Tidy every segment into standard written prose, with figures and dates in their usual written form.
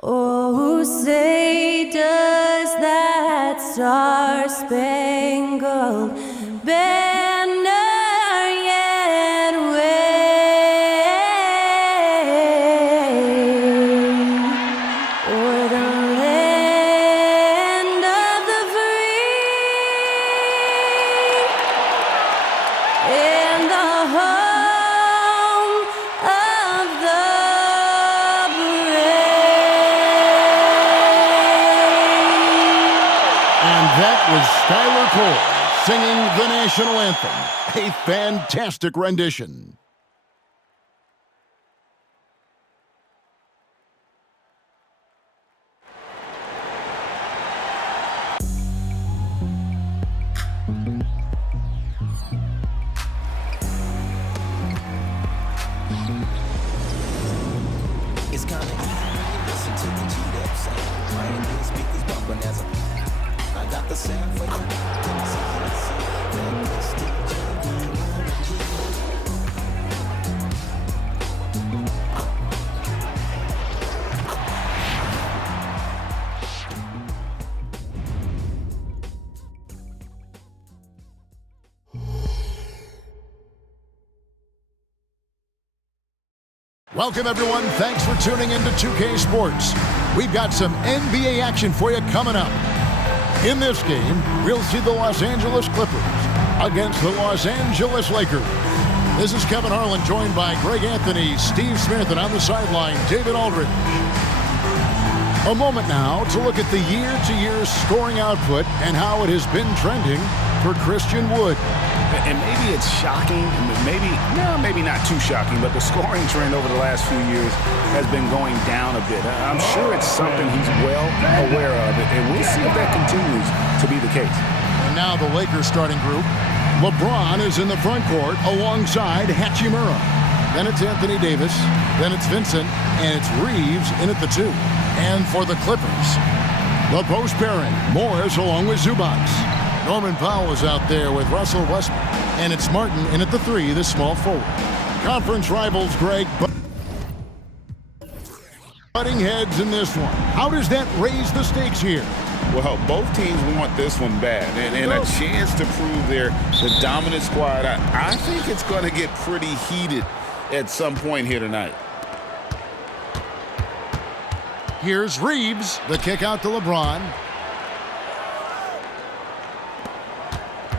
Oh, say does that star-spangled banner yet wave o'er the land of the free and the home of the That was Skylar Cole singing the national anthem. A fantastic rendition. It's coming. Listen to the G-Dub sound. Brand new speakers bumping as I got the sound for you. Welcome, everyone. Thanks for tuning into 2K Sports. We've got some NBA action for you coming up. In this game, we'll see the Los Angeles Clippers against the Los Angeles Lakers. This is Kevin Harlan, joined by Greg Anthony, Steve Smith, and on the sideline, David Aldridge. A moment now to look at the year-to-year scoring output and how it has been trending for Christian Wood. And maybe it's shocking, maybe not too shocking, but the scoring trend over the last few years has been going down a bit. I'm sure it's something he's well aware of, and we'll see if that continues to be the case. And now the Lakers starting group. LeBron is in the front court alongside Hachimura. Then it's Anthony Davis, then it's Vincent, and it's Reeves in at the 2. And for the Clippers, the post pairing, Morris along with Zubac. Norman Powell is out there with Russell Westbrook. And it's Martin in at the 3, the small forward. Conference rivals, Greg, butting heads in this one. How does that raise the stakes here? Well, both teams want this one bad, and a chance to prove the dominant squad. I think it's going to get pretty heated at some point here tonight. Here's Reeves, the kick out to LeBron.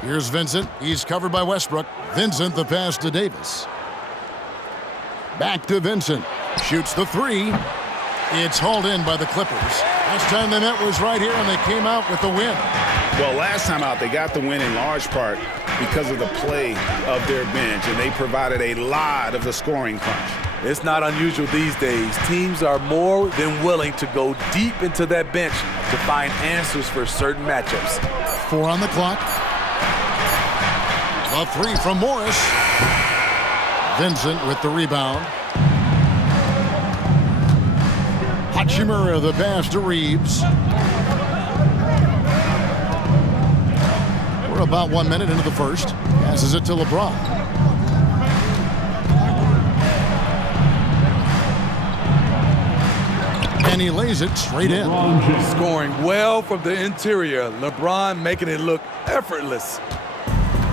Here's Vincent. He's covered by Westbrook. Vincent, the pass to Davis. Back to Vincent. Shoots the 3. It's hauled in by the Clippers. Last time they met was right here, and they came out with the win. Well, last time out, they got the win in large part because of the play of their bench, and they provided a lot of the scoring punch. It's not unusual these days. Teams are more than willing to go deep into that bench to find answers for certain matchups. 4 on the clock. A 3 from Morris. Vincent with the rebound. Hachimura, the pass to Reeves. We're about 1 minute into the first. Passes it to LeBron. And he lays it straight in. Scoring well from the interior. LeBron making it look effortless.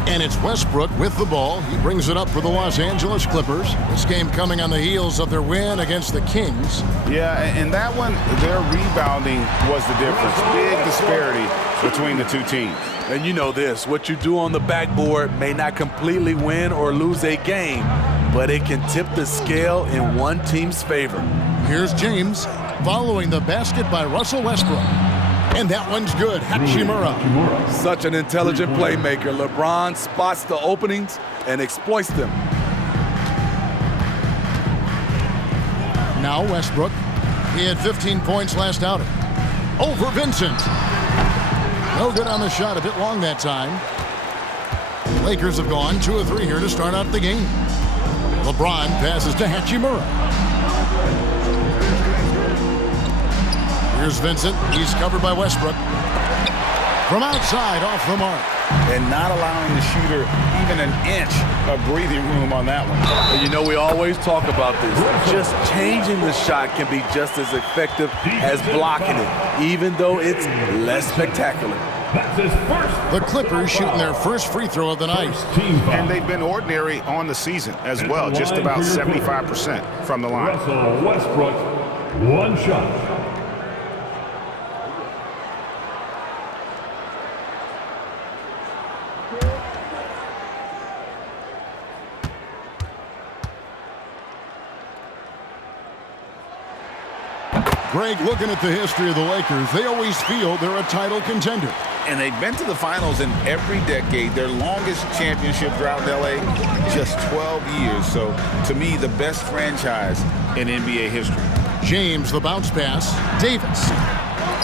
And it's Westbrook with the ball. He brings it up for the Los Angeles Clippers. This game coming on the heels of their win against the Kings. Yeah, and that one, their rebounding was the difference. Big disparity between the two teams. And you know this, what you do on the backboard may not completely win or lose a game, but it can tip the scale in one team's favor. Here's James following the basket by Russell Westbrook. And that one's good. Hachimura. Such an intelligent playmaker. LeBron spots the openings and exploits them. Now Westbrook. He had 15 points last outing. Over Vincent. No good on the shot. A bit long that time. Lakers have gone 2 of 3 here to start out the game. LeBron passes to Hachimura. Here's Vincent. He's covered by Westbrook. From outside, off the mark. and not allowing the shooter even an inch of breathing room on that one. And you know, we always talk about this. Just changing the shot can be just as effective as blocking it, even though it's less spectacular. That's his first. The Clippers shooting their first free throw of the night. Team foul. And they've been ordinary on the season as well, just about 75% from the line. Russell Westbrook, one shot. Greg, looking at the history of the Lakers, they always feel they're a title contender. And they've been to the finals in every decade. Their longest championship drought in LA, just 12 years. So, to me, the best franchise in NBA history. James, the bounce pass. Davis.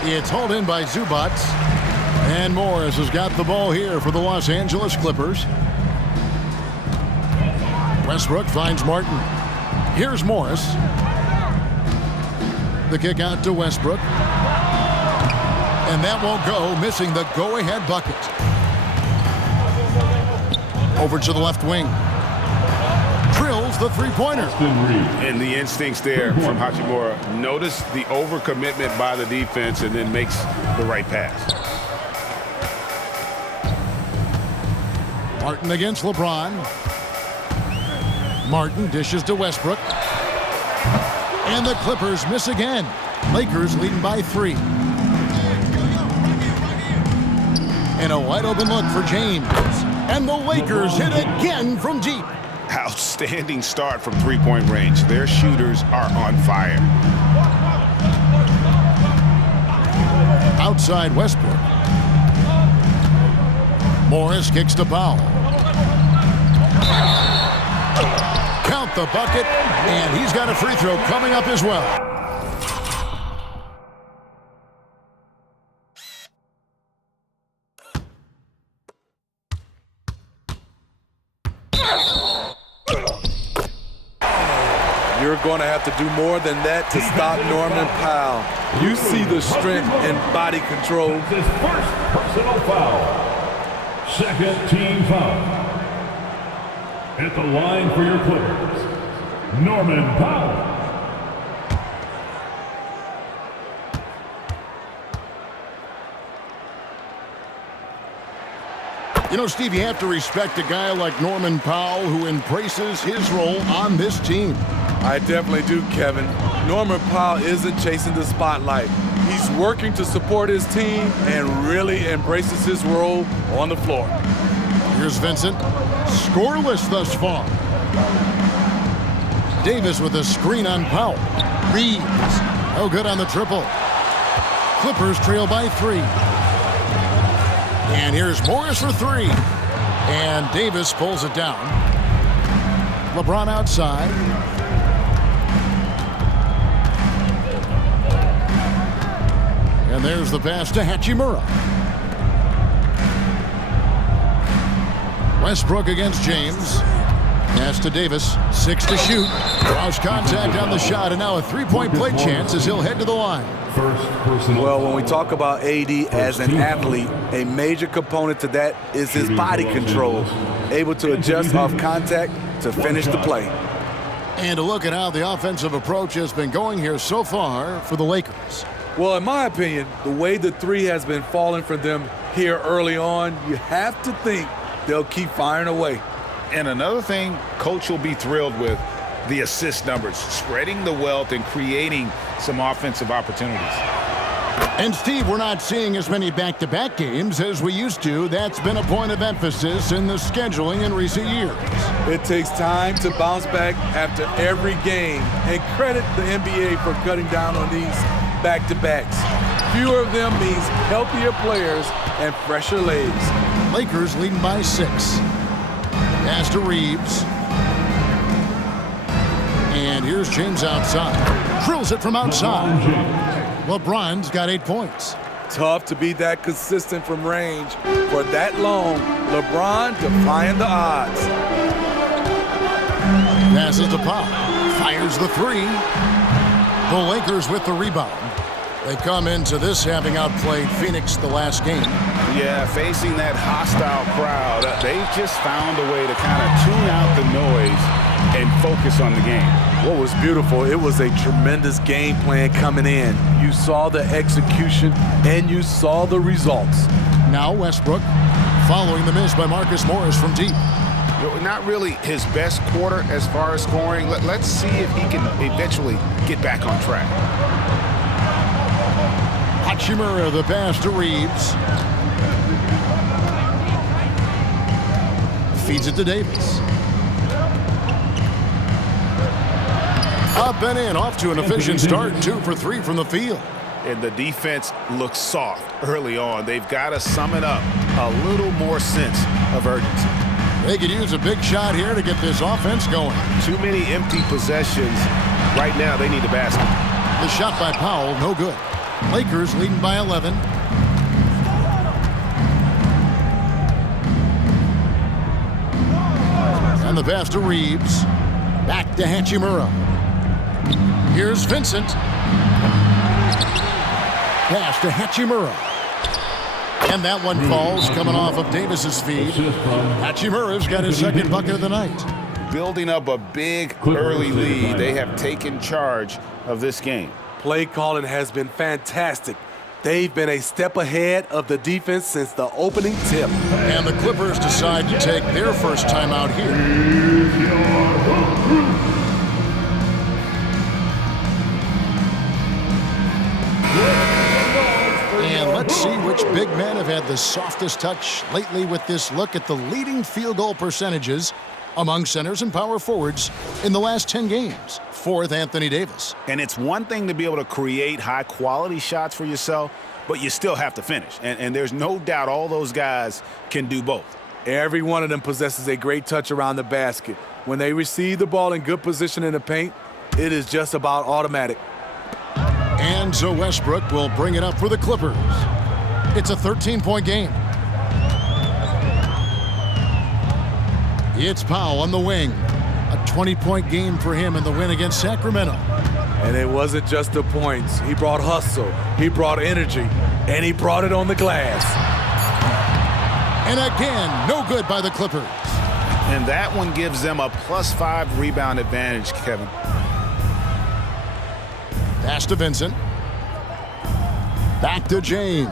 It's hauled in by Zubac. And Morris has got the ball here for the Los Angeles Clippers. Westbrook finds Martin. Here's Morris. The kick out to Westbrook. And that won't go, missing the go-ahead bucket. Over to the left wing. Drills the three-pointer. And the instincts there from Hachimura. Notice the overcommitment by the defense and then makes the right pass. Martin against LeBron. Martin dishes to Westbrook. And the Clippers miss again. Lakers leading by 3. And a wide open look for James. And the Lakers hit again from deep. Outstanding start from three-point range. Their shooters are on fire. Outside Westbrook. Morris kicks to Powell. Count the bucket, and he's got a free throw coming up as well. You're going to have to do more than that to stop Norman Powell. You see the strength and body control. His first personal foul. Second team foul. At the line for your Clippers, Norman Powell. You know, Steve, you have to respect a guy like Norman Powell who embraces his role on this team. I definitely do, Kevin. Norman Powell isn't chasing the spotlight. He's working to support his team and really embraces his role on the floor. Here's Vincent. Scoreless thus far. Davis with a screen on Powell. Reeves. No good on the triple. Clippers trail by 3. And here's Morris for 3. And Davis pulls it down. LeBron outside. And there's the pass to Hachimura. Westbrook against James. Pass to Davis. 6 to shoot. Draws contact on the shot, and now a three-point play chance as he'll head to the line. Well, when we talk about AD as an athlete, a major component to that is his body control, able to adjust off contact to finish the play. And a look at how the offensive approach has been going here so far for the Lakers. Well, in my opinion, the way the three has been falling for them here early on, you have to think they'll keep firing away. And another thing Coach will be thrilled with, the assist numbers, spreading the wealth and creating some offensive opportunities. And Steve, we're not seeing as many back-to-back games as we used to. That's been a point of emphasis in the scheduling in recent years. It takes time to bounce back after every game, and credit the NBA for cutting down on these back-to-backs. Fewer of them means healthier players and fresher legs. Lakers leading by 6. Pass to Reeves. And here's James outside. Drills it from outside. LeBron's got 8 points. Tough to be that consistent from range. For that long, LeBron defying the odds. Passes to Powell. Fires the 3. The Lakers with the rebound. They come into this having outplayed Phoenix the last game. Yeah, facing that hostile crowd, they just found a way to kind of tune out the noise and focus on the game. What was beautiful, it was a tremendous game plan coming in. You saw the execution and you saw the results. Now Westbrook following the miss by Marcus Morris from deep. Not really his best quarter as far as scoring. Let's see if he can eventually get back on track. Hachimura, the pass to Reeves. Feeds it to Davis. Up and in, off to an efficient start. 2 for 3 from the field. And the defense looks soft early on. They've got to sum it up a little more sense of urgency. They could use a big shot here to get this offense going. Too many empty possessions. Right now, they need a basket. The shot by Powell, no good. Lakers leading by 11. And the pass to Reeves. Back to Hachimura. Here's Vincent. Pass to Hachimura. And that one falls coming off of Davis's feed. Hachimura's got his second bucket of the night. Building up a big early lead. They have taken charge of this game. Play calling has been fantastic. They've been a step ahead of the defense since the opening tip. And the Clippers decide to take their first time out here. And let's see which big men have had the softest touch lately with this look at the leading field goal percentages among centers and power forwards in the last 10 games. Fourth, Anthony Davis. And it's one thing to be able to create high-quality shots for yourself, but you still have to finish. And there's no doubt all those guys can do both. Every one of them possesses a great touch around the basket. When they receive the ball in good position in the paint, it is just about automatic. And so Westbrook will bring it up for the Clippers. It's a 13-point game. It's Powell on the wing. A 20-point game for him in the win against Sacramento. And it wasn't just the points. He brought hustle, he brought energy, and he brought it on the glass. And again, no good by the Clippers. And that one gives them a +5 rebound advantage, Kevin. Pass to Vincent. Back to James.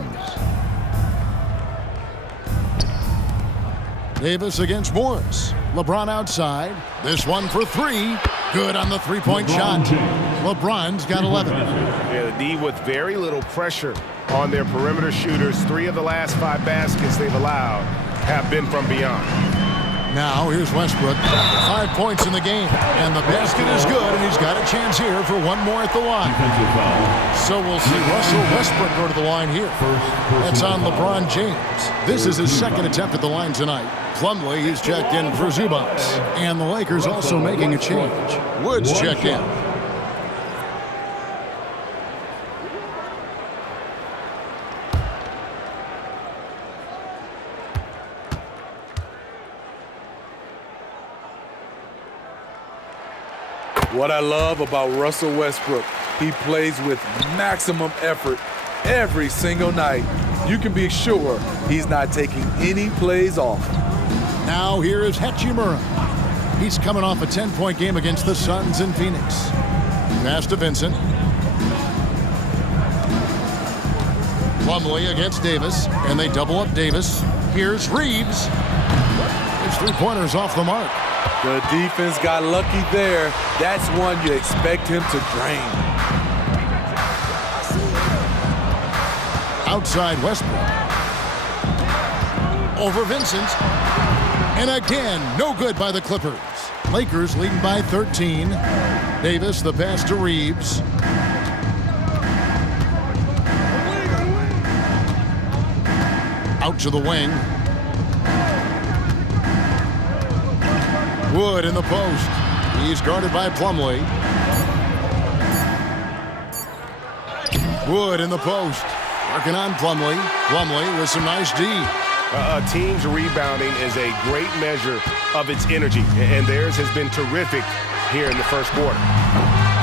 Davis against Morris. LeBron outside. This one for 3. Good on the three-point shot. LeBron's got 11. Yeah, the D with very little pressure on their perimeter shooters. 3 of the last 5 baskets they've allowed have been from beyond. Now here's Westbrook. 5 points in the game. And the basket is good, and he's got a chance here for one more at the line. So we'll see Russell Westbrook go to the line here. That's on LeBron James. This is his second attempt at the line tonight. Plumlee is checked in for Zubac. And the Lakers also making a change. Woods checked in. What I love about Russell Westbrook, he plays with maximum effort every single night. You can be sure he's not taking any plays off. Now here is Hachimura. He's coming off a 10-point game against the Suns in Phoenix. Pass to Vincent. Plumlee against Davis, and they double up Davis. Here's Reeves. His three-pointer's off the mark. The defense got lucky there. That's one you expect him to drain. Outside Westbrook. Over Vincent. And again, no good by the Clippers. Lakers leading by 13. Davis, the pass to Reeves. Out to the wing. Wood in the post. He's guarded by Plumlee. Wood in the post. Working on Plumlee. Plumlee with some nice D. A team's rebounding is a great measure of its energy, and theirs has been terrific here in the first quarter.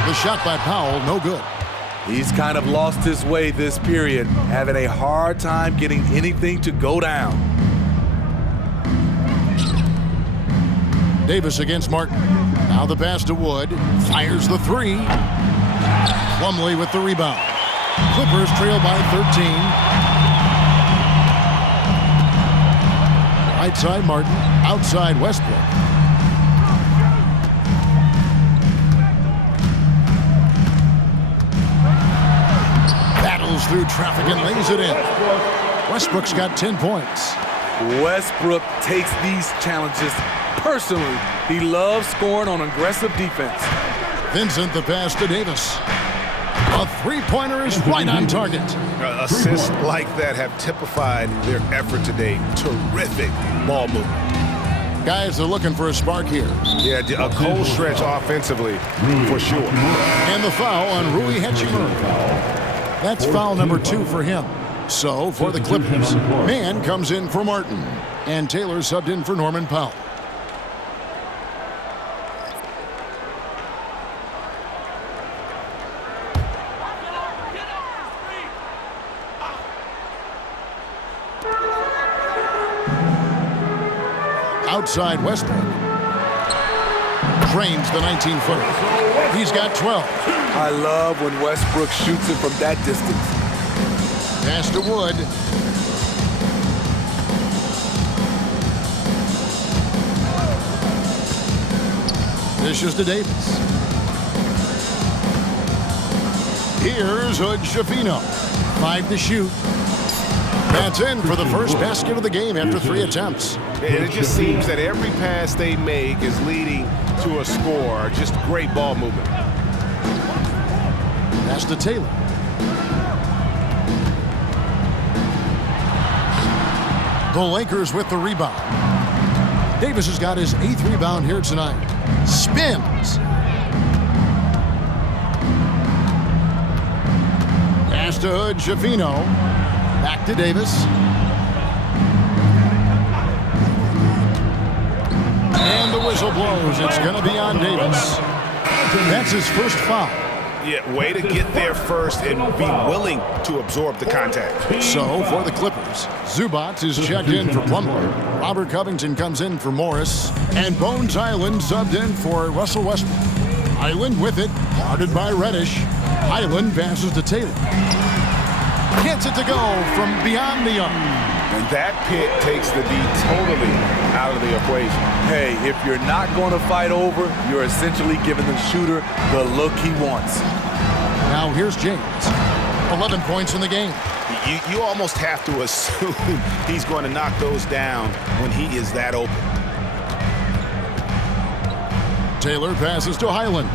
The shot by Powell, no good. He's kind of lost his way this period, having a hard time getting anything to go down. Davis against Martin. Now the pass to Wood. Fires the three. Plumlee with the rebound. Clippers trail by 13. Right side Martin. Outside Westbrook. Battles through traffic and lays it in. Westbrook's got 10 points. Westbrook takes these challenges personally. He loves scoring on aggressive defense. Vincent the pass to Davis. A three-pointer is right on target. Assists like that have typified their effort today. Terrific ball movement. Guys are looking for a spark here. Yeah, a cold stretch offensively for sure. And the foul on Rui Hachimura. That's foul number 2 for him. So, for the Clippers, Mann comes in for Martin. And Taylor subbed in for Norman Powell. Outside Westbrook. Drains the 19-footer. He's got 12. I love when Westbrook shoots it from that distance. Pass to Wood. Dishes to Davis. Here's Hood Schifino. 5 to shoot. That's in for the first basket of the game after 3 attempts. And it just seems that every pass they make is leading to a score. Just great ball movement. Pass to Taylor. The Lakers with the rebound. Davis has got his 8th rebound here tonight. Spins. Pass to Hood Schifino. Back to Davis. And the whistle blows. It's going to be on Davis. That's his first foul. Yeah, way to get there first and be willing to absorb the contact. So, for the Clippers, Zubac is checked in for Plumlee. Robert Covington comes in for Morris. And Bones Island subbed in for Russell Westbrook. Island with it, guarded by Reddish. Island passes to Taylor. Gets it to go from beyond the arc. And that pick takes the D totally out of the equation. Hey, if you're not going to fight over, you're essentially giving the shooter the look he wants. Now here's James. 11 points in the game. You almost have to assume he's going to knock those down when he is that open. Taylor passes to Highland.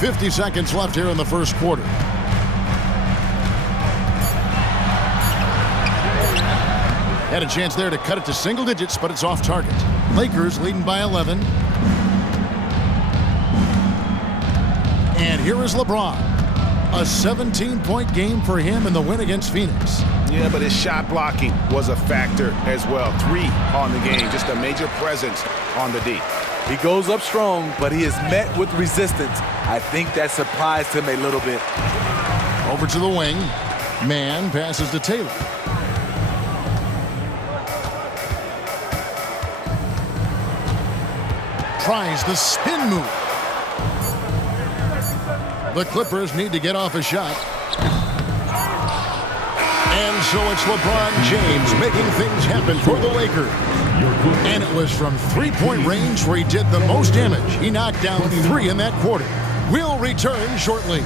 50 seconds left here in the first quarter. Had a chance there to cut it to single digits, but it's off target. Lakers leading by 11. And here is LeBron. A 17-point game for him in the win against Phoenix. Yeah, but his shot blocking was a factor as well. 3 on the game, just a major presence on the D. He goes up strong, but he is met with resistance. I think that surprised him a little bit. Over to the wing. Mann passes to Taylor. Tries the spin move. The Clippers need to get off a shot. And so it's LeBron James making things happen for the Lakers. And it was from three-point range where he did the most damage. He knocked down 3 in that quarter. We'll return shortly.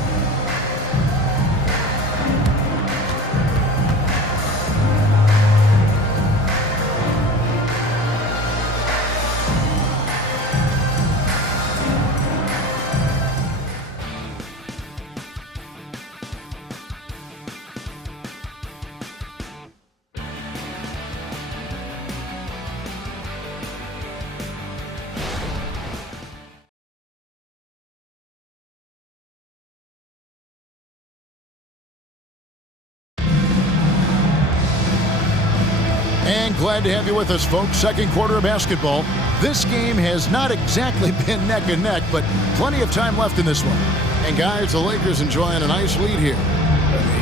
Glad to have you with us, folks. Second quarter of basketball. This game has not exactly been neck and neck, but plenty of time left in this one. And guys, the Lakers enjoying a nice lead here.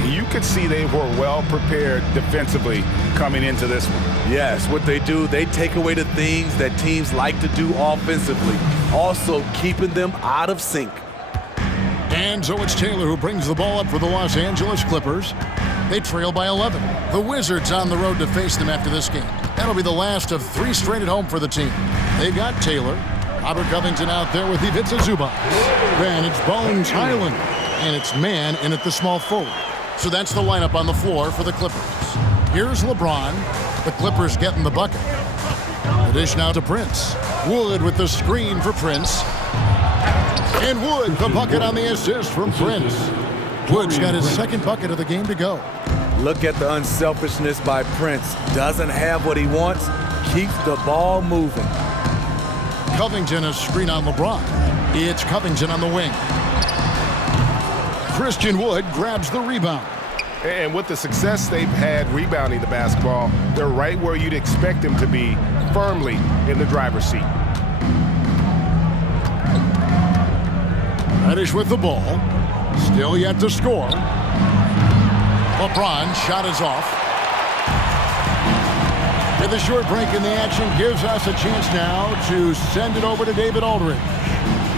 You could see they were well prepared defensively coming into this one. Yes, what they do, they take away the things that teams like to do offensively, also keeping them out of sync. And so it's Taylor who brings the ball up for the Los Angeles Clippers. They trail by 11. The Wizards on the road to face them after this game. That'll be the last of 3 straight at home for the team. They've got Taylor, Robert Covington out there with Ivica Zubac. Then it's Bones Highland, and it's Mann in at the small forward. So that's the lineup on the floor for the Clippers. Here's LeBron. The Clippers getting the bucket. The dish now to Prince. Wood with the screen for Prince. And Wood, the bucket on the assist from Prince. Wood's got his second bucket of the game to go. Look at the unselfishness by Prince. Doesn't have what he wants, keeps the ball moving. Covington, a screen on LeBron. It's Covington on the wing. Christian Wood grabs the rebound. And with the success they've had rebounding the basketball, they're right where you'd expect them to be, firmly in the driver's seat. Reddish with the ball. Still yet to score. LeBron shot is off. With a short break in the action gives us a chance now to send it over to David Aldridge.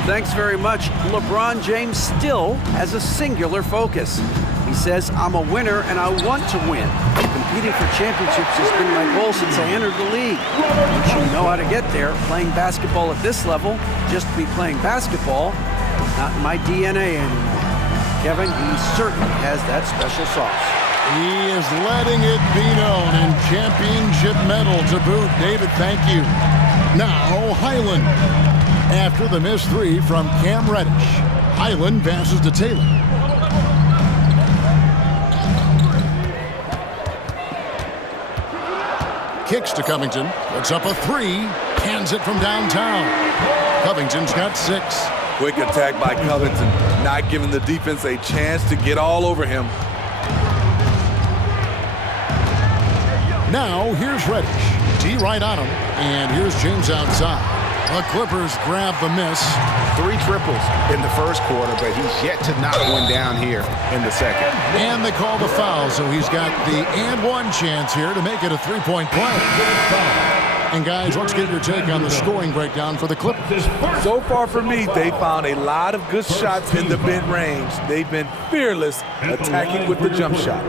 Thanks very much. LeBron James still has a singular focus. He says, I'm a winner and I want to win. Competing for championships has been my goal since I entered the league. Once you know how to get there, playing basketball at this level, just to be playing basketball, not in my DNA anymore. Kevin, he certainly has that special sauce. He is letting it be known, and championship medal to boot. David, thank you. Now, Highland. After the missed 3 from Cam Reddish, Highland passes to Taylor. Kicks to Covington, puts up a 3, cans it from downtown. Covington's got 6. Quick attack by Covington, not giving the defense a chance to get all over him. Now, here's Reddish. D right on him, and here's James outside. The Clippers grab the miss. 3 triples in the first quarter, but he's yet to knock one down here in the second. And they call the foul, so he's got the and 1 chance here to make it a 3-point play. And guys, let's get your take on the scoring breakdown for the Clippers. So far for me, they found a lot of good shots in the mid-range. They've been fearless attacking with the jump shot.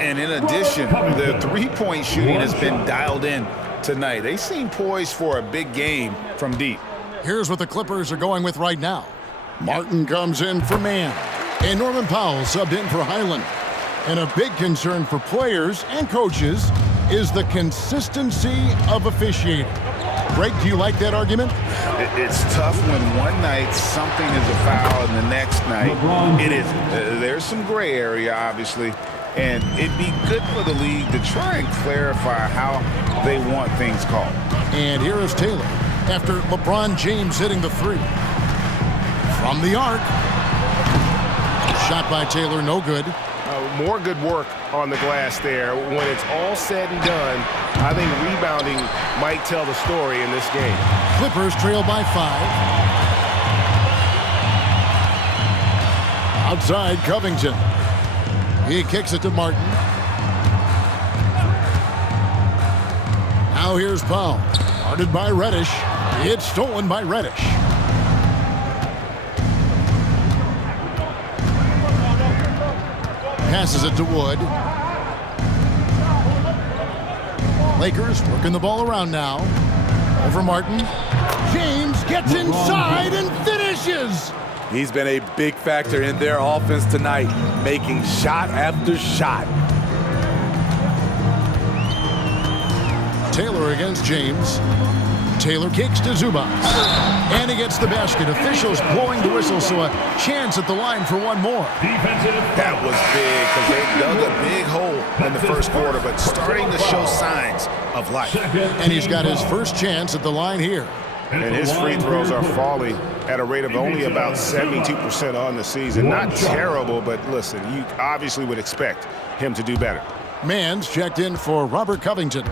And in addition, the three-point shooting has been dialed in tonight. They seem poised for a big game from deep. Here's what the Clippers are going with right now. Martin comes in for Mann. And Norman Powell subbed in for Highland. And a big concern for players and coaches is the consistency of officiating. Greg, do you like that argument? It's tough when one night something is a foul and the next night it isn't. There's some gray area, obviously, and it'd be good for the league to try and clarify how they want things called. And here is Taylor after LeBron James hitting the 3. From the arc. Shot by Taylor, no good. More good work on the glass there. When it's all said and done, I think rebounding might tell the story in this game. Clippers trail by 5. Outside, Covington. He kicks it to Martin. Now here's Powell. Guarded by Reddish. It's stolen by Reddish. Passes it to Wood. Lakers working the ball around now. Over Martin. James gets inside and finishes. He's been a big factor in their offense tonight, making shot after shot. Taylor against James. Taylor kicks to Zubac. And he gets the basket. Officials blowing the whistle, so a chance at the line for one more. That was big because they dug a big hole in the first quarter, but starting to show signs of life. And he's got his first chance at the line here. And his free throws are falling at a rate of only about 72% on the season. Not terrible, but listen, you obviously would expect him to do better. Mann's checked in for Robert Covington.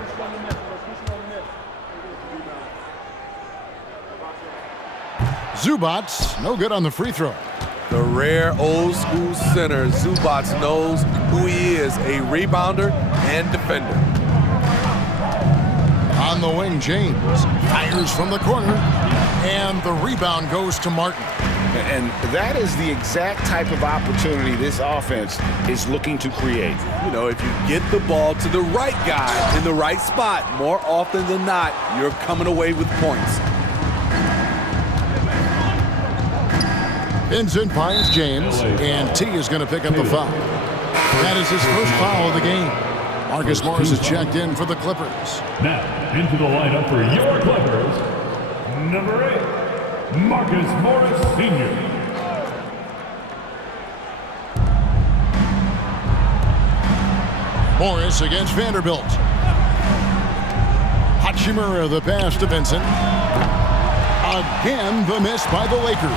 Zubats, no good on the free throw. The rare old-school center, Zubats knows who he is, a rebounder and defender. On the wing, James fires from the corner, and the rebound goes to Martin. And that is the exact type of opportunity this offense is looking to create. You know, if you get the ball to the right guy in the right spot, more often than not, you're coming away with points. Vincent finds James, and T is going to pick up the foul. That is his first foul of the game. Marcus Morris is checked in for the Clippers. Now, into the lineup for your Clippers, number 8, Marcus Morris Sr. Morris against Vanderbilt. Hachimura the pass to Vincent. Again, the miss by the Lakers.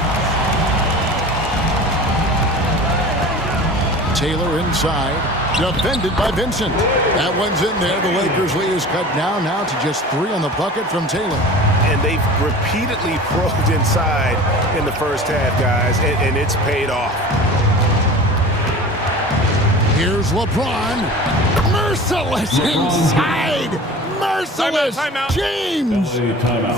Taylor inside, defended by Vincent. That one's in there. The Lakers' lead is cut down now to just 3 on the bucket from Taylor. And they've repeatedly probed inside in the first half, guys, and it's paid off. Here's LeBron. Merciless inside. Merciless. Timeout. James.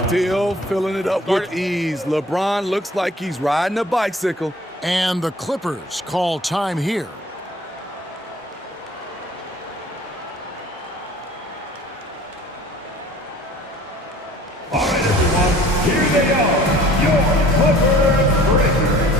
Still filling it up with ease. LeBron looks like he's riding a bicycle. And the Clippers call time here. All right, everyone, here they are, your Clippers Breakers.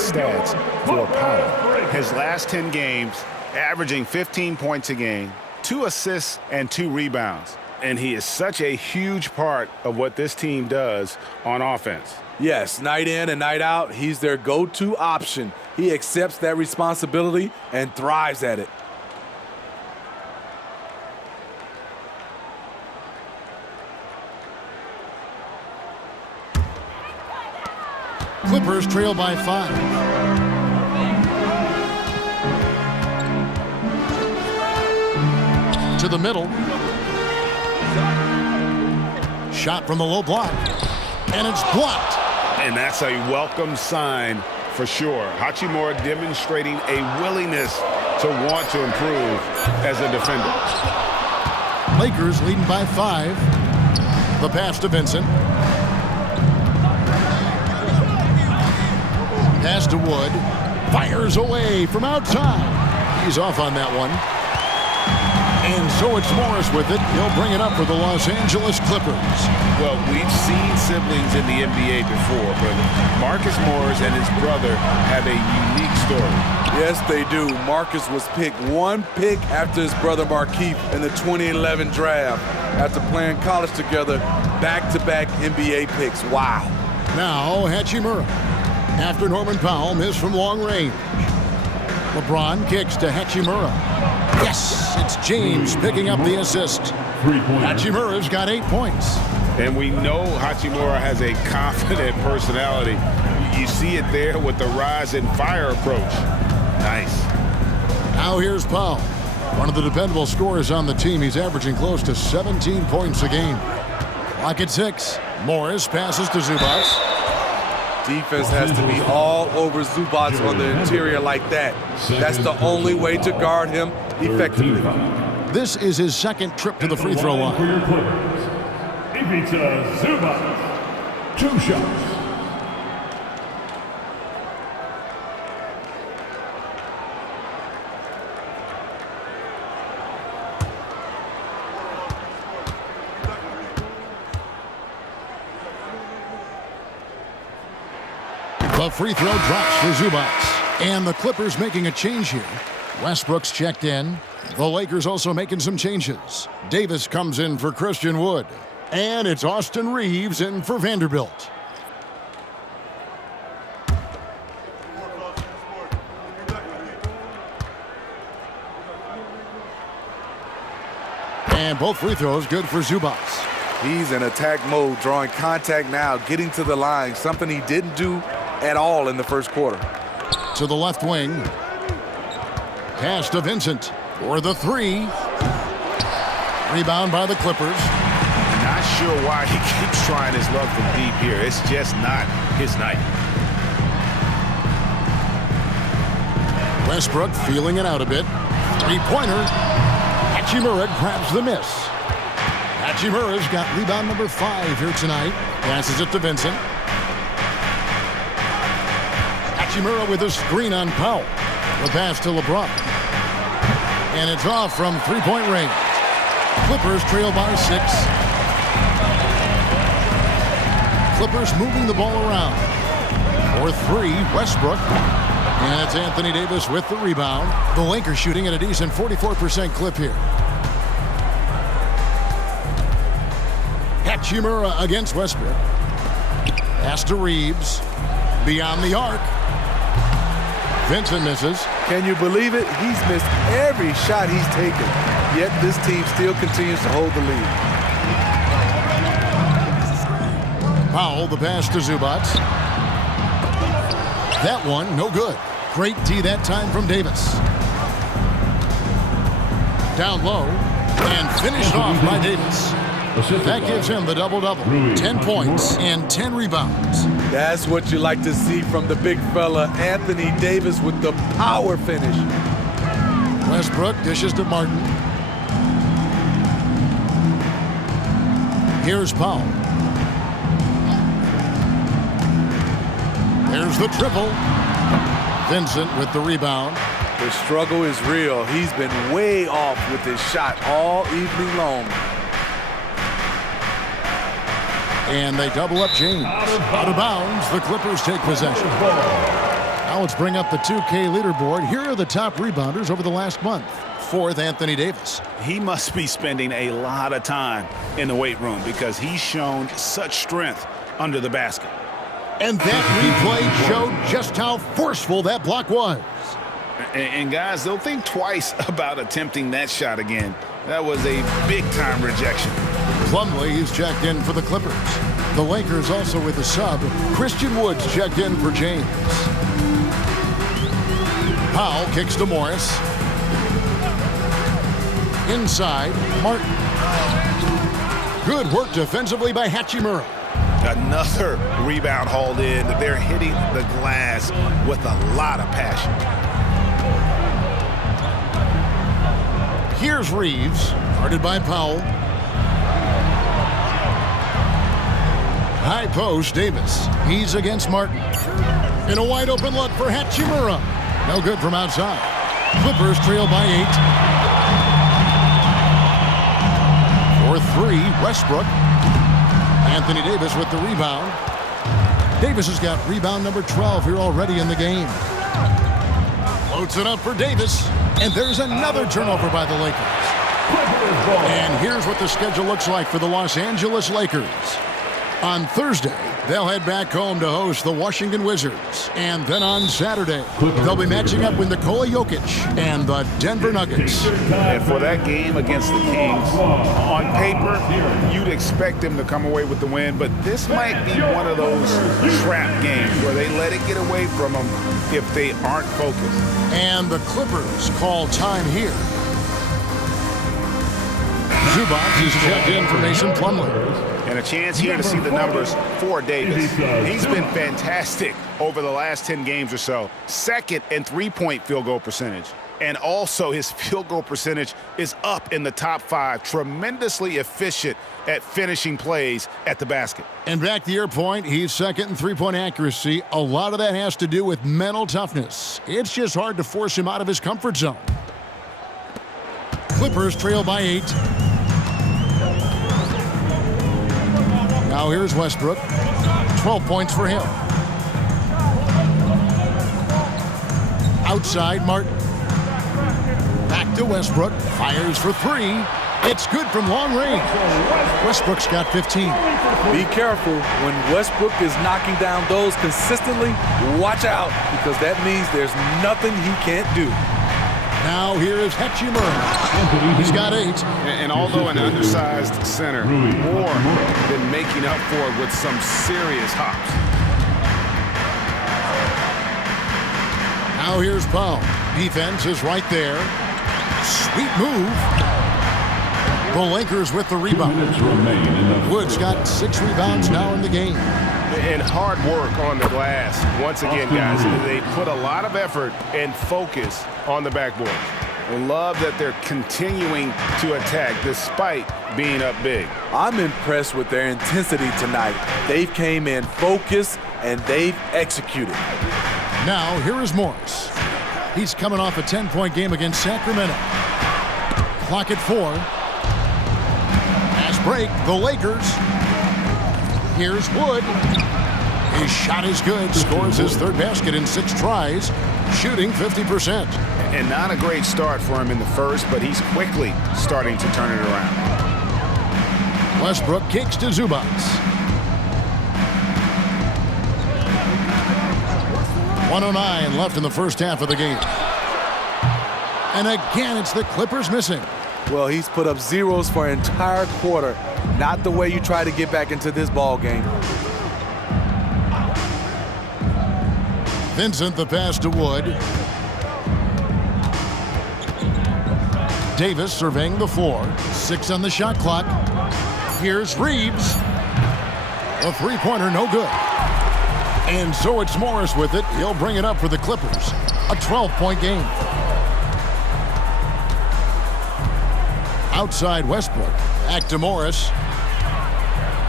Stats for Powell. His last 10 games, averaging 15 points a game, 2 assists and 2 rebounds. And he is such a huge part of what this team does on offense. Yes, night in and night out, he's their go-to option. He accepts that responsibility and thrives at it. Clippers trail by 5. To the middle. Shot from the low block. And it's blocked. And that's a welcome sign for sure. Hachimura demonstrating a willingness to want to improve as a defender. Lakers leading by 5. The pass to Vincent. Pass to Wood. Fires away from outside. He's off on that one. And so it's Morris with it. He'll bring it up for the Los Angeles Clippers. Well, we've seen siblings in the NBA before, but Marcus Morris and his brother have a unique story. Yes, they do. Marcus was picked 1 pick after his brother Markieff in the 2011 draft. After playing college together, back-to-back NBA picks. Wow. Now Hachimura. After Norman Powell missed from long range. LeBron kicks to Hachimura. Yes, it's James picking up the assist. Hachimura's got 8 points. And we know Hachimura has a confident personality. You see it there with the rise and fire approach. Nice. Now here's Powell. One of the dependable scorers on the team. He's averaging close to 17 points a game. Clock at 6. Morris passes to Zubats. Defense has to be all over Zubats on the interior like that. That's the only way to guard him effectively. This is his second trip to the free throw line. For your Clippers, Ivica Zubats, 2 shots. The free throw drops for Zubats. And the Clippers making a change here. Westbrook's checked in. The Lakers also making some changes. Davis comes in for Christian Wood. And it's Austin Reeves in for Vanderbilt. And both free throws good for Zubac. He's in attack mode, drawing contact now, getting to the line, something he didn't do at all in the first quarter. To the left wing. Pass to Vincent for the three. Rebound by the Clippers. Not sure why he keeps trying his luck from deep here. It's just not his night. Westbrook feeling it out a bit. Three-pointer. Hachimura grabs the miss. Hachimura's got rebound number 5 here tonight. Passes it to Vincent. Hachimura with a screen on Powell. The pass to LeBron. And it's off from three-point range. Clippers trail by 6. Clippers moving the ball around. For 3, Westbrook. And it's Anthony Davis with the rebound. The Lakers shooting at a decent 44% clip here. Hachimura against Westbrook. Pass to Reeves. Beyond the arc. Vincent misses. Can you believe it? He's missed every shot he's taken, yet this team still continues to hold the lead. Powell, the pass to Zubac. That one, no good. Great D that time from Davis. Down low, and finished off by Davis. That gives him the double-double. 10 points and 10 rebounds. That's what you like to see from the big fella, Anthony Davis, with the power finish. Westbrook dishes to Martin. Here's Powell. There's the triple. Vincent with the rebound. The struggle is real. He's been way off with his shot all evening long. And they double up James. Out of bounds, the Clippers take possession. Now let's bring up the 2K leaderboard. Here are the top rebounders over the last month. 4th, Anthony Davis. He must be spending a lot of time in the weight room because he's shown such strength under the basket. And that replay showed just how forceful that block was. And guys, they'll think twice about attempting that shot again. That was a big-time rejection. Plumlee is checked in for the Clippers. The Lakers also with a sub. Christian Woods checked in for James. Powell kicks to Morris. Inside, Martin. Good work defensively by Hachimura. Another rebound hauled in. They're hitting the glass with a lot of passion. Here's Reeves, guarded by Powell. High post, Davis. He's against Martin. In a wide open look for Hachimura. No good from outside. Clippers trail by 8. For 3, Westbrook. Anthony Davis with the rebound. Davis has got rebound number 12 here already in the game. Floats it up for Davis. And there's another turnover by the Lakers. And here's what the schedule looks like for the Los Angeles Lakers. On Thursday, they'll head back home to host the Washington Wizards. And then on Saturday, they'll be matching up with Nikola Jokic and the Denver Nuggets. And for that game against the Kings, on paper, you'd expect them to come away with the win, but this might be one of those trap games where they let it get away from them if they aren't focused. And the Clippers call time here. Zubac is checked in for Mason Plumlee. And a chance here to see the numbers for Davis. He's been fantastic over the last 10 games or so. Second in three-point field goal percentage. And also his field goal percentage is up in the top 5. Tremendously efficient at finishing plays at the basket. And back to your point, he's second in three-point accuracy. A lot of that has to do with mental toughness. It's just hard to force him out of his comfort zone. Clippers trail by 8. Now here's Westbrook. 12 points for him. Outside, Martin. Back to Westbrook. Fires for 3. It's good from long range. Westbrook's got 15. Be careful when Westbrook is knocking down those consistently. Watch out, because that means there's nothing he can't do. Now here is Hachimura. He's got 8. And although an undersized center, Moore been making up for it with some serious hops. Now here's Powell. Defense is right there. Sweet move. The Lakers with the rebound. Wood's got 6 rebounds now in the game. And hard work on the glass. Once again, guys, they put a lot of effort and focus on the backboard. Love that they're continuing to attack despite being up big. I'm impressed with their intensity tonight. They've came in focused and they've executed. Now here is Morris. He's coming off a 10-point game against Sacramento. Clock at 4. Fast break, the Lakers. Here's Wood. His shot is good. Scores his 3rd basket in 6 tries. Shooting 50%. And not a great start for him in the first, but he's quickly starting to turn it around. Westbrook kicks to Zubac. .109 left in the first half of the game. And again, it's the Clippers missing. Well, he's put up zeros for an entire quarter. Not the way you try to get back into this ball game. Vincent the pass to Wood. Davis surveying the floor. 6 on the shot clock. Here's Reeves. A 3-pointer, no good. And so it's Morris with it. He'll bring it up for the Clippers. A 12-point game. Outside Westbrook. Back to Morris.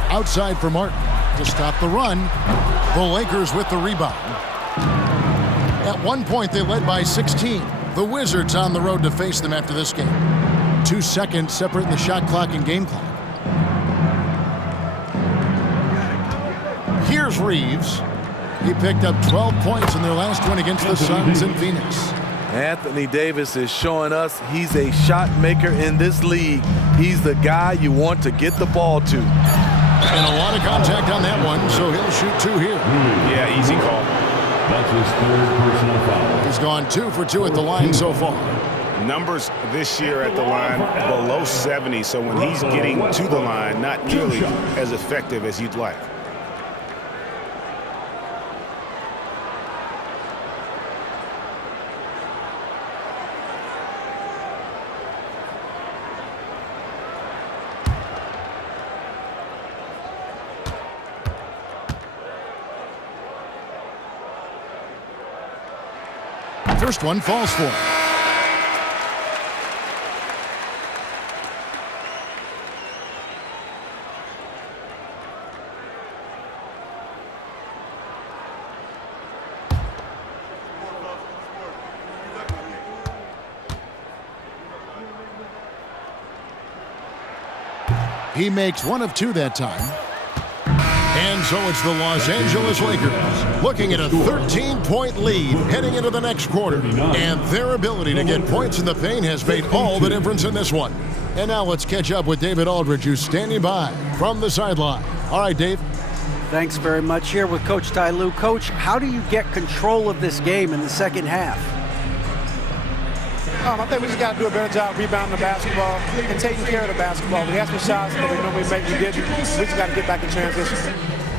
Outside for Martin to stop the run. The Lakers with the rebound. At one point, they led by 16. The Wizards on the road to face them after this game. 2 seconds separating the shot clock and game clock. Here's Reeves. He picked up 12 points in their last win against the Suns in Phoenix. Anthony Davis is showing us he's a shot maker in this league. He's the guy you want to get the ball to. And a lot of contact on that one, so he'll shoot 2 here. Yeah, easy call. That's his 3rd personal foul. He's gone 2 for 2 at the line so far. Numbers this year at the line below 70, so when he's getting to the line, not nearly as effective as you'd like. First one falls for him. He makes 1 of 2 that time. And so it's the Los Angeles Lakers looking at a 13-point lead heading into the next quarter. And their ability to get points in the paint has made all the difference in this one. And now let's catch up with David Aldridge, who's standing by from the sideline. All right, Dave. Thanks very much. Here with Coach Ty Lue. Coach, how do you get control of this game in the second half? I think we just got to do a better job rebounding the basketball and taking care of the basketball. We had some shots that we normally make, we didn't. We just got to get back in transition.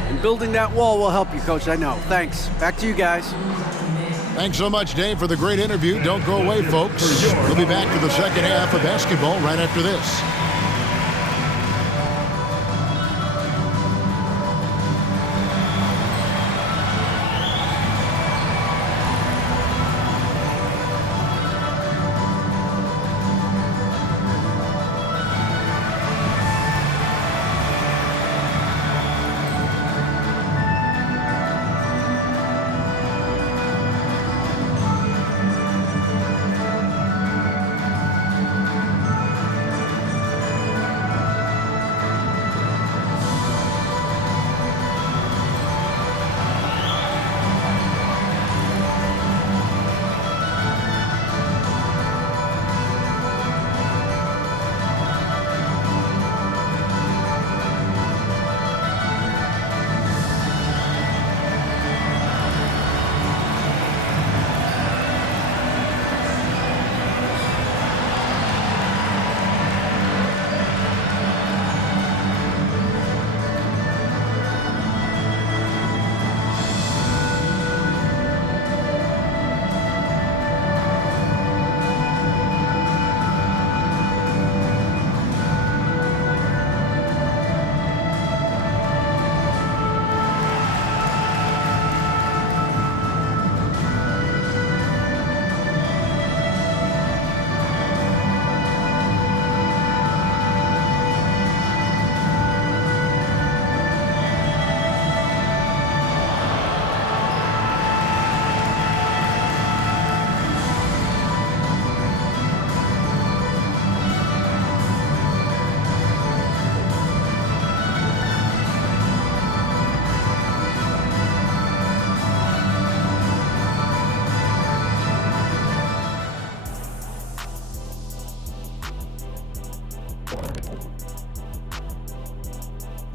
And building that wall will help you, Coach, I know. Thanks. Back to you guys. Thanks so much, Dave, for the great interview. Don't go away, folks. We'll be back for the second half of basketball right after this.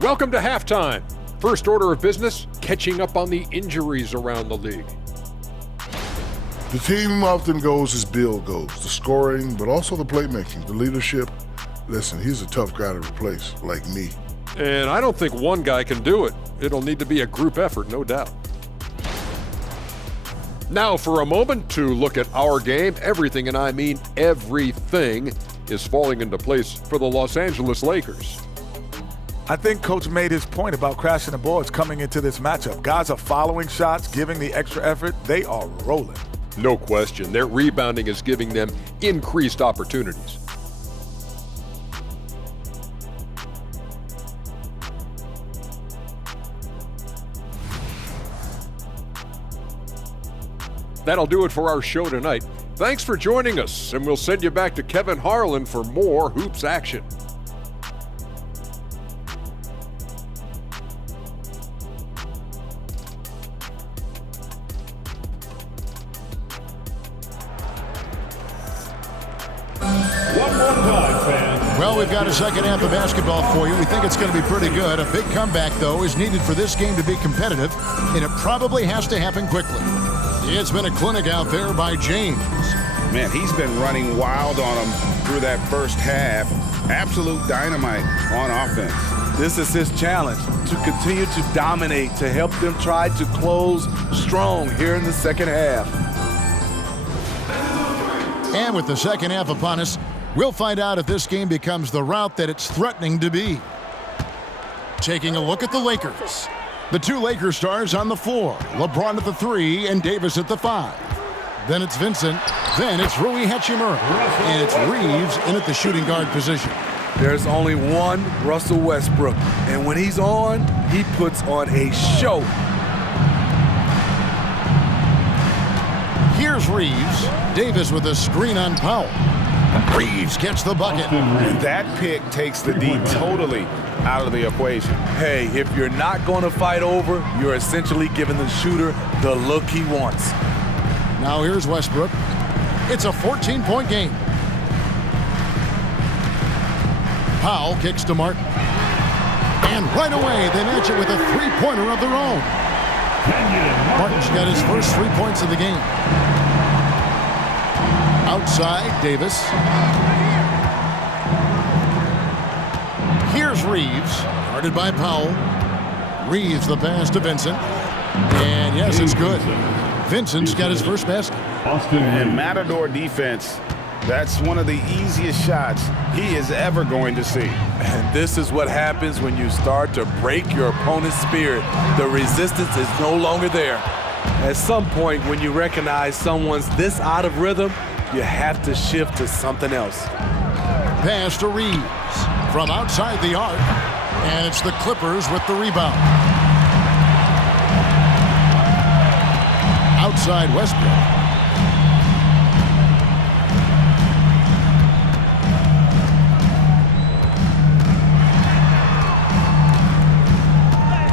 Welcome to halftime. First order of business, catching up on the injuries around the league. The team often goes as Bill goes, the scoring, but also the playmaking, the leadership. Listen, he's a tough guy to replace, like me. And I don't think one guy can do it. It'll need to be a group effort, no doubt. Now for a moment to look at our game. Everything, and I mean everything, is falling into place for the Los Angeles Lakers. I think Coach made his point about crashing the boards coming into this matchup. Guys are following shots, giving the extra effort. They are rolling. No question. Their rebounding is giving them increased opportunities. That'll do it for our show tonight. Thanks for joining us, and we'll send you back to Kevin Harlan for more hoops action. Well, we've got a second half of basketball for you. We think it's going to be pretty good. A big comeback, though, is needed for this game to be competitive, and it probably has to happen quickly. It's been a clinic out there by James. Man, he's been running wild on them through that first half. Absolute dynamite on offense. This is his challenge, to continue to dominate, to help them try to close strong here in the second half. And with the second half upon us, we'll find out if this game becomes the route that it's threatening to be. Taking a look at the Lakers. The two Lakers stars on the floor. LeBron at the 3 and Davis at the 5. Then it's Vincent. Then it's Rui Hachimura. And it's Reeves in at the shooting guard position. There's only one Russell Westbrook, and when he's on, he puts on a show. Here's Reeves. Davis with a screen on Powell. Reeves gets the bucket. And that pick takes the D totally out of the equation. Hey, if you're not going to fight over, you're essentially giving the shooter the look he wants. Now here's Westbrook. It's a 14-point game. Powell kicks to Martin. And right away, they match it with a three-pointer of their own. Martin's got his first 3 points of the game. Outside, Davis. Here's Reeves, guarded by Powell. Reeves the pass to Vincent. And yes, it's good. Vincent's got his first basket. And Matador defense, that's one of the easiest shots he is ever going to see. And this is what happens when you start to break your opponent's spirit. The resistance is no longer there. At some point, when you recognize someone's this out of rhythm, you have to shift to something else. Pass to Reeves from outside the arc, and it's the Clippers with the rebound. Outside Westbrook.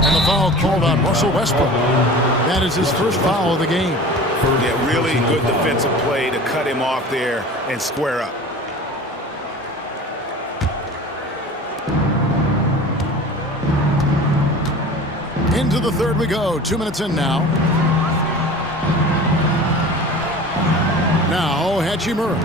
And the foul called on Russell Westbrook. That is his first foul of the game. Yeah, really good defensive play to cut him off there and square up. Into the third we go. 2 minutes in now. Now Hachimura.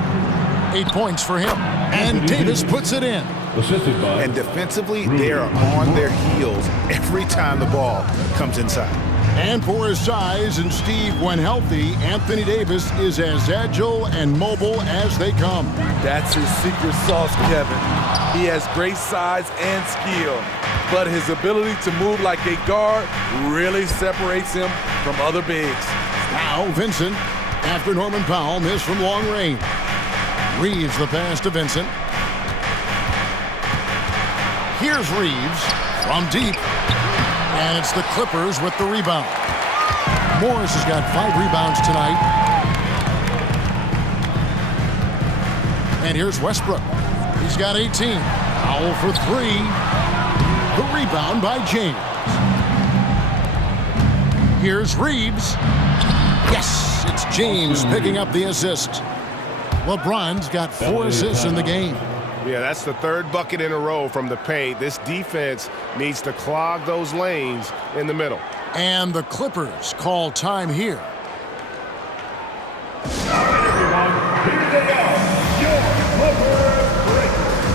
8 points for him. And Davis puts it in. And defensively, they are on their heels every time the ball comes inside. And for his size and Steve, when healthy, Anthony Davis is as agile and mobile as they come. That's his secret sauce, Kevin. He has great size and skill, but his ability to move like a guard really separates him from other bigs. Now Vincent, after Norman Powell missed from long range. Reeves the pass to Vincent. Here's Reeves from deep. And it's the Clippers with the rebound. Morris has got 5 rebounds tonight. And here's Westbrook. He's got 18. Powell for 3. The rebound by James. Here's Reeves. Yes, it's James picking up the assist. LeBron's got 4 assists in the game. Yeah, that's the third bucket in a row from the paint. This defense needs to clog those lanes in the middle. And the Clippers call time here. All right, everyone, here they are, your Clipper Breakers.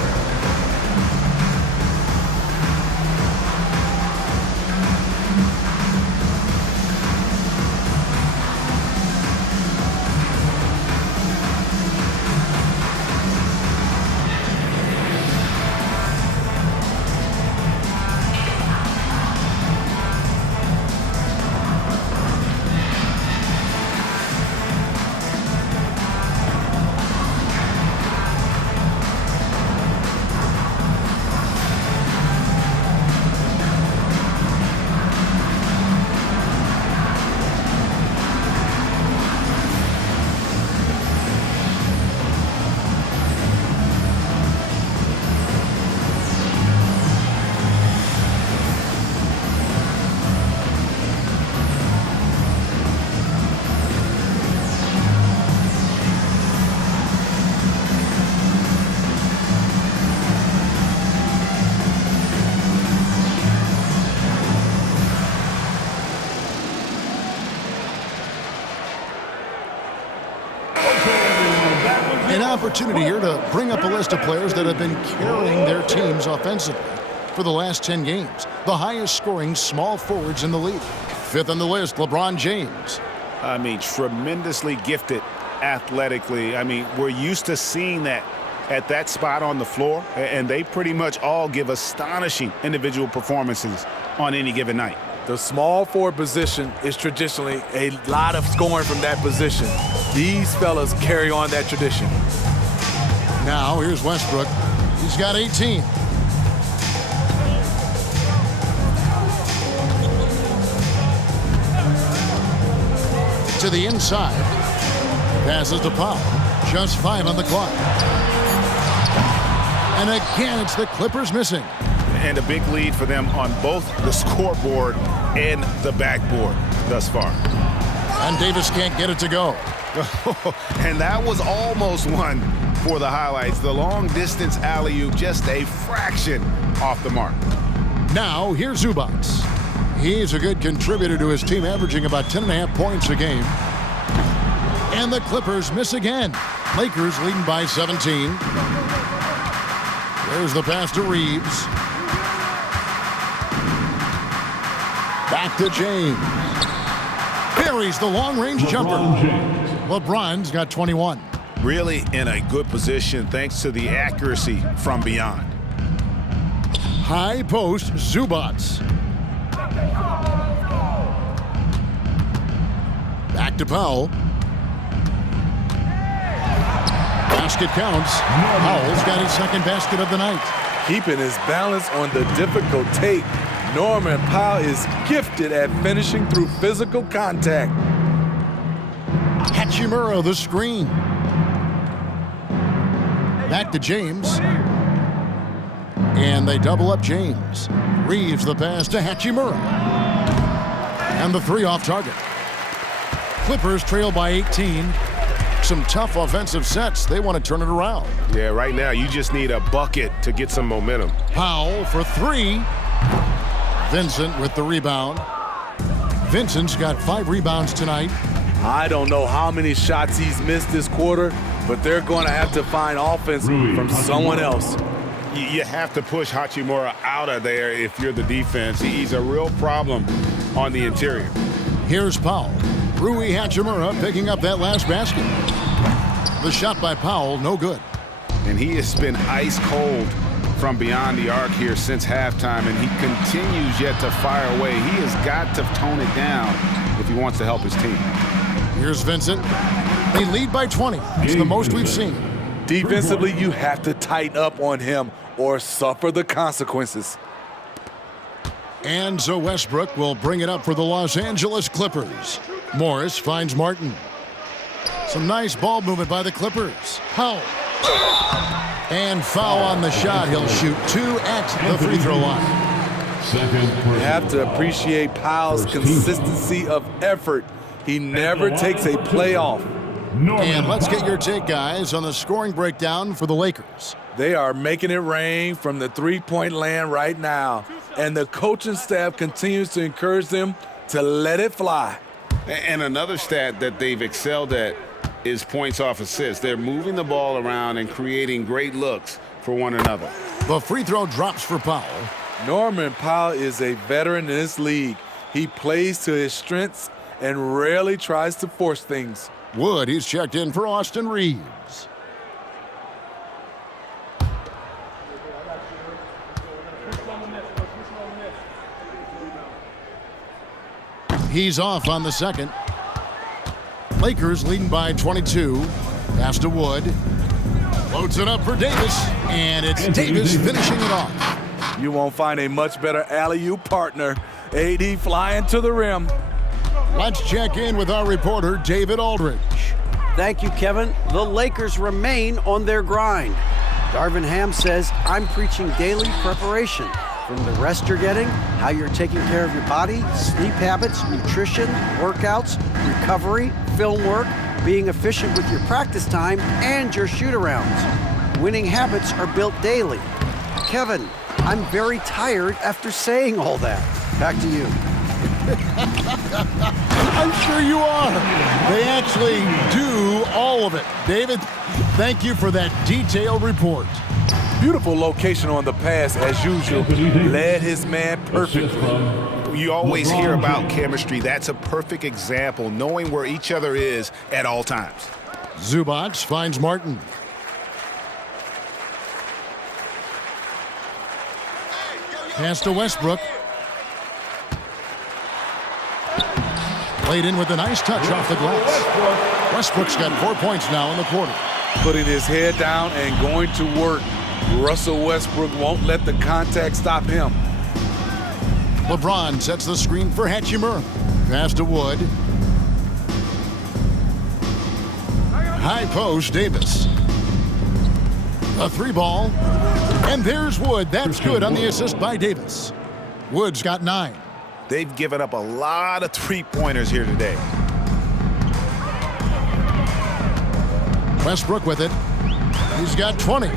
An opportunity here to bring up a list of players that have been carrying their teams offensively for the last 10 games. The highest scoring small forwards in the league. Fifth on the list, LeBron James. I mean, tremendously gifted athletically. I mean, we're used to seeing that at that spot on the floor, and they pretty much all give astonishing individual performances on any given night. The small forward position is traditionally a lot of scoring from that position. These fellas carry on that tradition. Now, here's Westbrook. He's got 18. To the inside. Passes to Powell. Just 5 on the clock. And again, it's the Clippers missing. And a big lead for them on both the scoreboard and the backboard thus far. And Davis can't get it to go. And that was almost one for the highlights. The long-distance alley-oop, just a fraction off the mark. Now, here's Zubac. He's a good contributor to his team, averaging about 10.5 points a game. And the Clippers miss again. Lakers leading by 17. There's the pass to Reeves. Back to James. Buries the long-range jumper. LeBron's got 21. Really in a good position thanks to the accuracy from beyond. High post, Zubac. Back to Powell. Basket counts. Powell's got his second basket of the night. Keeping his balance on the difficult tape. Norman Powell is gifted at finishing through physical contact. Hachimura, the screen. Back to James. And they double up James. Reeves the pass to Hachimura. And the three off target. Clippers trail by 18. Some tough offensive sets. They want to turn it around. Yeah, right now you just need a bucket to get some momentum. Powell for 3. Vincent with the rebound. Vincent's got 5 rebounds tonight. I don't know how many shots he's missed this quarter, but they're going to have to find offense from someone else. You have to push Hachimura out of there if you're the defense. He's a real problem on the interior. Here's Powell. Rui Hachimura picking up that last basket. The shot by Powell, no good. And he has been ice cold from beyond the arc here since halftime, and he continues yet to fire away. He has got to tone it down if he wants to help his team. Here's Vincent. They lead by 20. It's the most we've seen. Defensively, you have to tighten up on him or suffer the consequences. And so Westbrook will bring it up for the Los Angeles Clippers. Morris finds Martin. Some nice ball movement by the Clippers. Powell. And foul on the shot. He'll shoot 2 at the free throw line. You have to appreciate Powell's consistency of effort. He never takes a play off. Norman And let's get Powell. your take, guys, on the scoring breakdown for the Lakers. They are making it rain from the three-point land right now. And the coaching staff continues to encourage them to let it fly. And another stat that they've excelled at is points off assists. They're moving the ball around and creating great looks for one another. The free throw drops for Powell. Norman Powell is a veteran in this league. He plays to his strengths and rarely tries to force things. Wood, he's checked in for Austin Reeves. He's off on the second. Lakers leading by 22. Pass to Wood. Loads it up for Davis, and it's Davis finishing it off. You won't find a much better alley-oop partner. AD flying to the rim. Let's check in with our reporter, David Aldridge. Thank you, Kevin. The Lakers remain on their grind. Darvin Ham says, I'm preaching daily preparation. From the rest you're getting, how you're taking care of your body, sleep habits, nutrition, workouts, recovery, film work, being efficient with your practice time, and your shoot-arounds. Winning habits are built daily. Kevin, I'm very tired after saying all that. Back to you. I'm sure you are. They actually do all of it. David, thank you for that detailed report. Beautiful location on the pass as usual. Led his man perfectly. You always hear about chemistry. That's a perfect example, knowing where each other is at all times. Zubac finds Martin. Pass to Westbrook. Played in with a nice touch off the glass. Westbrook's got 4 points now in the quarter. Putting his head down and going to work. Russell Westbrook won't let the contact stop him. LeBron sets the screen for Hachimura. Pass to Wood. High post, Davis. A three ball. And there's Wood. That's good on the assist by Davis. Wood's got 9. They've given up a lot of three-pointers here today. Westbrook with it. He's got 20.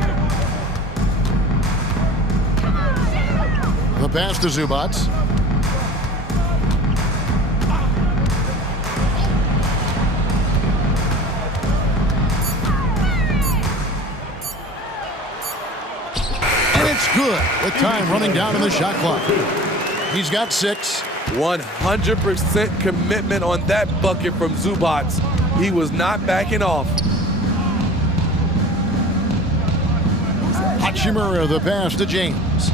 The pass to Zubac. And it's good with time running down in the shot clock. He's got 6. 100% commitment on that bucket from Zubac. He was not backing off. Hachimura, the pass to James.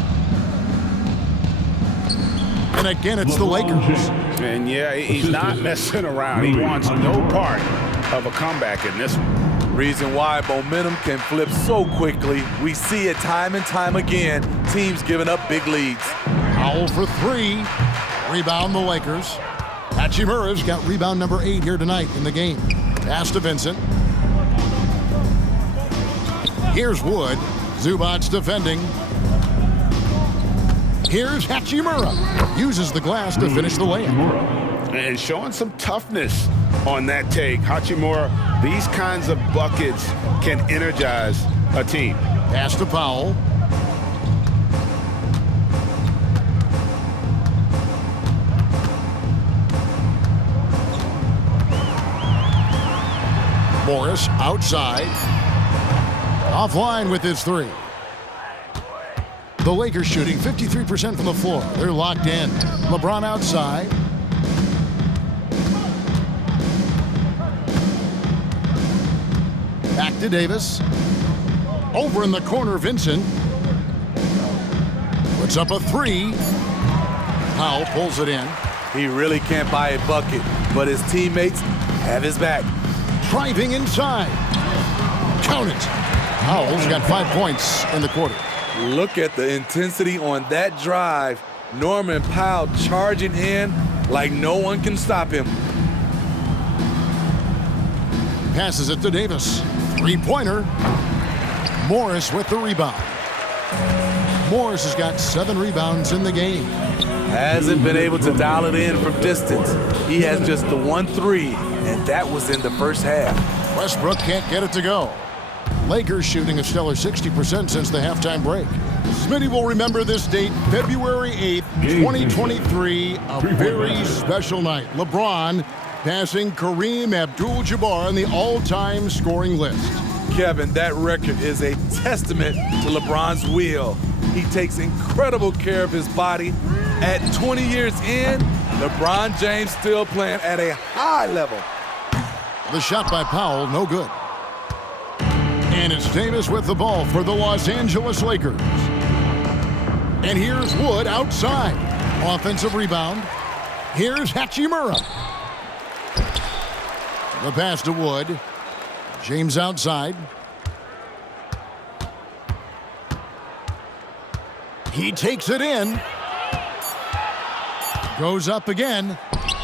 And again, it's the Lakers. And yeah, he's not messing around. He wants no part of a comeback in this one. Reason why momentum can flip so quickly. We see it time and time again. Teams giving up big leads. Powell for 3. Rebound the Lakers. Hachimura's got rebound number 8 here tonight in the game. Pass to Vincent. Here's Wood. Zubac defending. Here's Hachimura. Uses the glass to finish the layup. And showing some toughness on that take. Hachimura, these kinds of buckets can energize a team. Pass to Powell. Morris outside. Offline with his 3. The Lakers shooting 53% from the floor. They're locked in. LeBron outside. Back to Davis. Over in the corner, Vincent. Puts up a 3. Powell pulls it in. He really can't buy a bucket, but his teammates have his back. Driving inside. Count it. Powell's got 5 points in the quarter. Look at the intensity on that drive. Norman Powell charging in like no one can stop him. Passes it to Davis. 3-pointer. Morris with the rebound. Morris has got 7 rebounds in the game. Hasn't been able to dial it in from distance. He has just the 1-3, and that was in the first half. Westbrook can't get it to go. Lakers shooting a stellar 60% since the halftime break. Smitty will remember this date, February 8th, 2023, a very special night. LeBron passing Kareem Abdul-Jabbar on the all-time scoring list. Kevin, that record is a testament to LeBron's will. He takes incredible care of his body. At 20 years in, LeBron James still playing at a high level. The shot by Powell, no good. And it's Davis with the ball for the Los Angeles Lakers. And here's Wood outside. Offensive rebound. Here's Hachimura. The pass to Wood. James outside. He takes it in. Goes up again.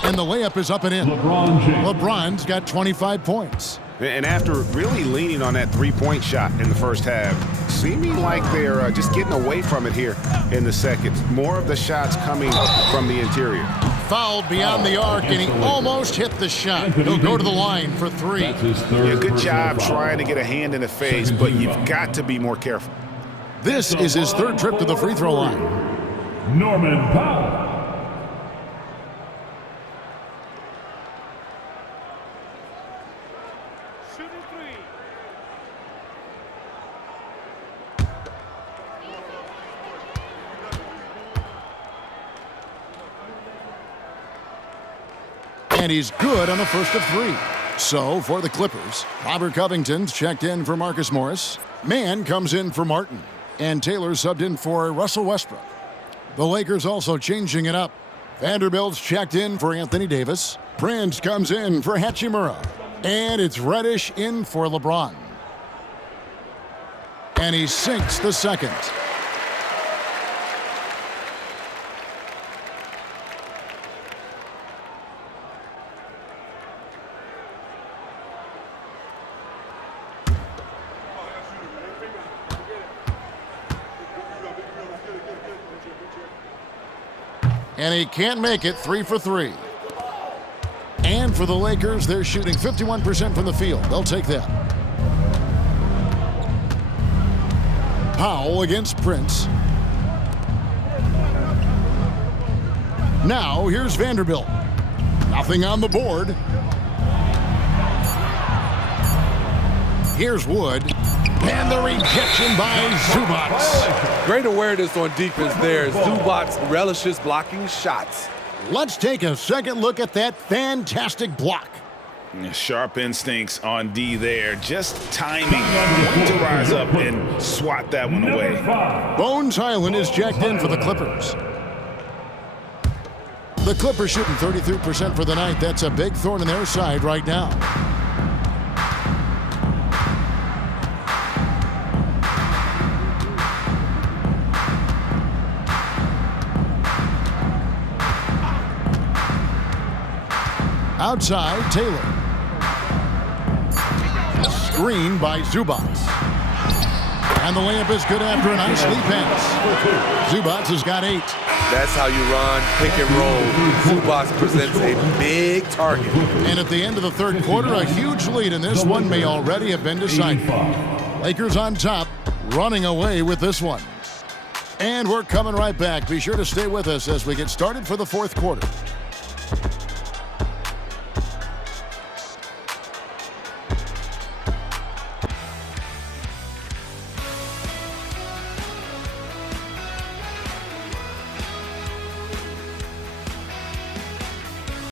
And the layup is up and in. LeBron's got 25 points. And after really leaning on that three-point shot in the first half, seeming like they're just getting away from it here in the second. More of the shots coming from the interior. Fouled beyond the arc, and he almost hit the shot. He'll go to the line for three. Yeah, good job trying to get a hand in the face, but you've got to be more careful. This is his third trip to the free throw line. Norman Powell. And he's good on the first of three. So, for the Clippers, Robert Covington's checked in for Marcus Morris. Mann comes in for Martin. And Taylor subbed in for Russell Westbrook. The Lakers also changing it up. Vanderbilt's checked in for Anthony Davis. Prince comes in for Hachimura. And it's Reddish in for LeBron. And he sinks the second. And he can't make it 3 for 3. And for the Lakers, they're shooting 51% from the field. They'll take that. Powell against Prince. Now, here's Vanderbilt. Nothing on the board. Here's Wood. And the rejection by Zubac. Great awareness on defense there. Zubac relishes blocking shots. Let's take a second look at that fantastic block. Sharp instincts on D there. Just timing to rise up and swat that one away. Bones Highland is checked in for the Clippers. The Clippers shooting 33% for the night. That's a big thorn in their side right now. Outside, Taylor. Screen by Zubac. And the layup is good after a nice lead pass. Zubac has got 8. That's how you run pick and roll. Zubac presents a big target. And at the end of the third quarter, a huge lead, and this one may already have been decided. Lakers on top, running away with this one. And we're coming right back. Be sure to stay with us as we get started for the fourth quarter.